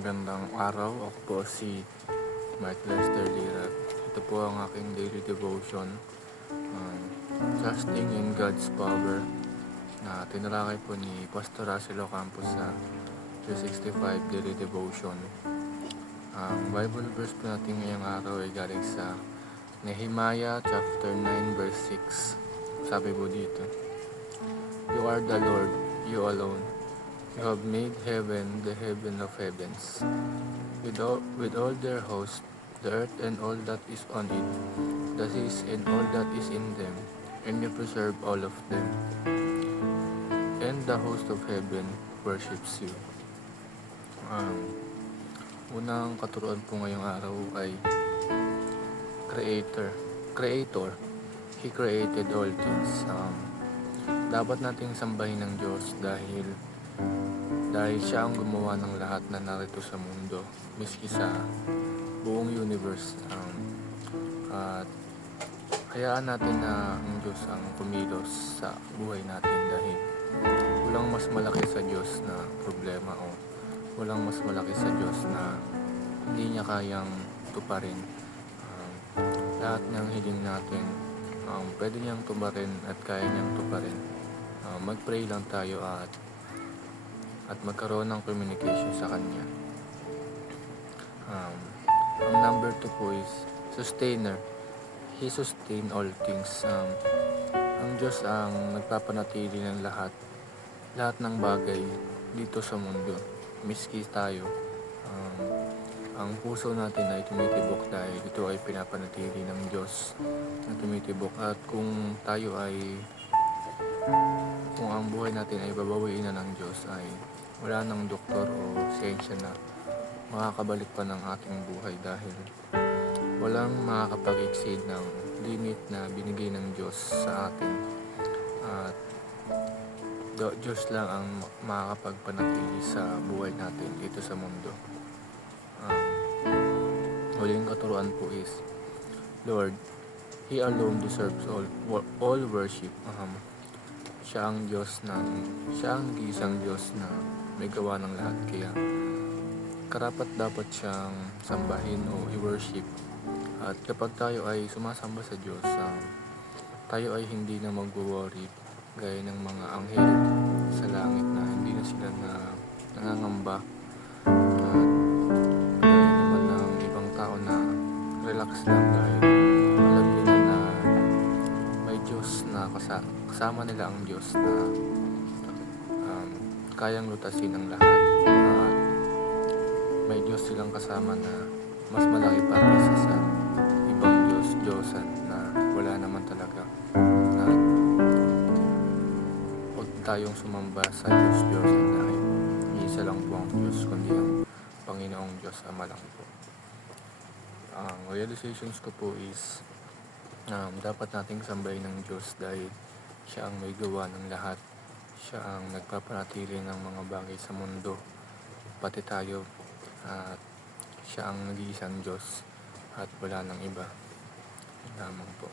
Magandang araw, ako po si Mark Lester Lirag. Ito po ang aking daily devotion, Trusting in God's Power, na tinalakay po ni Pastor Russell Ocampo sa 365 Daily Devotion. Ang Bible verse po natin ngayong araw ay galing sa Nehemiah chapter 9 verse 6. Sabi po dito, "You are the Lord, you alone. You have made heaven the heaven of heavens, with all their host, the earth and all that is on it, the seas and all that is in them, and you preserve all of them. And the host of heaven worships you." Unang katuruan po ngayong araw ay Creator. He created all things. Dapat nating sambahin ng Diyos dahil siya ang gumawa ng lahat na narito sa mundo, miski sa buong universe. At hayaan natin na ang Diyos ang kumilos sa buhay natin dahil walang mas malaki sa Diyos na problema o walang mas malaki sa Diyos na hindi niya kayang tuparin. Lahat ng hiling natin pwede niyang tuparin at kaya niyang tuparin. Mag-pray lang tayo at magkaroon ng communication sa Kanya. Ang number 2 po is Sustainer. He sustain all things. Ang Diyos ang nagpapanatili ng lahat ng bagay dito sa mundo. Miski tayo, ang puso natin ay tumitibok dahil ito ay pinapanatili ng Diyos na tumitibok. At kung ang buhay natin ay babawiin na ng Diyos, ay wala ng doktor o siyensya na makakabalik pa ng ating buhay dahil walang makakapag-exceed ng limit na binigay ng Diyos sa atin. At Diyos lang ang makakapagpanatili sa buhay natin dito sa mundo. Huling katuruan po is Lord, He alone deserves all worship. Siya ang nag-iisang Diyos na may gawa ng lahat, kaya karapat dapat siyang sambahin o i-worship. At kapag tayo ay sumasamba sa Diyos, tayo ay hindi na mag-worry gaya ng mga anghel sa langit na hindi na sila nangangamba. At gaya naman ng ibang tao na relax lang dahil alam nila na may Diyos na kasama nila ang Diyos na kayang lutasin ang lahat. At may Diyos silang kasama na mas malaki pa kaysa sa ibang Diyosan na wala naman talaga. At huwag tayong sumamba sa Diyosan dahil isa lang po ang Diyos, kundi ang Panginoong Diyos Ama lang po. Ang realizations ko po is dapat nating sambahin ng Diyos dahil siya ang may gawa ng lahat. Siya ang nagpapanatili ng mga bagay sa mundo, pati tayo. At siya ang nag-iisang Diyos at wala ng iba. Yun lamang po.